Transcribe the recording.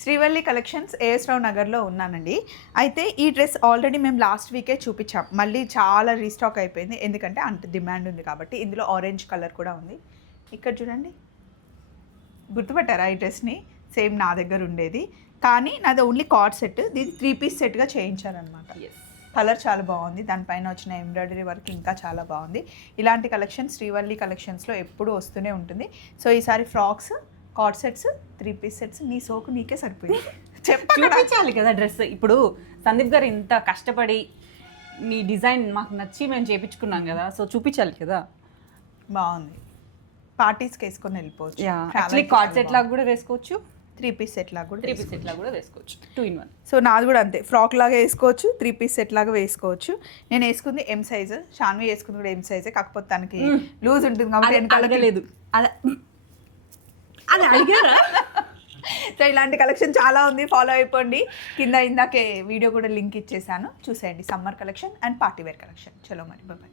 Srivalli collections as రావు నగర్లో ఉన్నానండి. అయితే ఈ డ్రెస్ ఆల్రెడీ మేము లాస్ట్ వీకే చూపించాం. మళ్ళీ చాలా రీస్టాక్ అయిపోయింది. ఎందుకంటే అంత డిమాండ్ ఉంది కాబట్టి. ఇందులో ఆరెంజ్ కలర్ కూడా ఉంది. ఇక్కడ చూడండి, గుర్తుపట్టారా ఈ డ్రెస్ని? సేమ్ నా దగ్గర ఉండేది, కానీ నాది ఓన్లీ కార్డ్ సెట్. ఇది 3 పీస్ సెట్గా చేయించారనమాట. కలర్ చాలా బాగుంది. దానిపైన వచ్చిన ఎంబ్రాయిడరీ వర్క్ ఇంకా చాలా బాగుంది. ఇలాంటి కలెక్షన్ శ్రీవల్లి కలెక్షన్స్లో ఎప్పుడూ వస్తూనే ఉంటుంది. సో ఈసారి frocks, coord sets, 3 piece sets, నీ సోకు నీకే సరిపోయింది. చూపించాలి కదా డ్రెస్. ఇప్పుడు సందీప్ గారు ఇంత కష్టపడి మీ డిజైన్ మాకు నచ్చి మేము చేయించుకున్నాం కదా, సో చూపించాలి కదా. బాగుంది. పార్టీస్కి వేసుకొని వెళ్ళిపోవచ్చు. యాక్చువల్లీ కార్డ్ సెట్ లాగా కూడా వేసుకోవచ్చు, 3 పీస్ సెట్ లాగా కూడా 3 పీస్ సెట్ లాగా కూడా వేసుకోవచ్చు. 2 in 1. సో నాది కూడా అంతే, ఫ్రాక్ లాగా వేసుకోవచ్చు, 3 పీస్ సెట్ లాగా వేసుకోవచ్చు. నేను వేసుకుంది ఎం సైజ్, షాన్వి వేసుకుంది కూడా ఎం సైజే, కాకపోతే తనకి లూజ్ ఉంటుంది కాబట్టి లేదు. అది అడిగారా? సో ఇలాంటి కలెక్షన్ చాలా ఉంది, ఫాలో అయిపోండి. కింద ఇందాకే వీడియో కూడా లింక్ ఇచ్చేసాను, చూసేయండి. Summer collection and party wear collection. చలో మరి, బాయ్.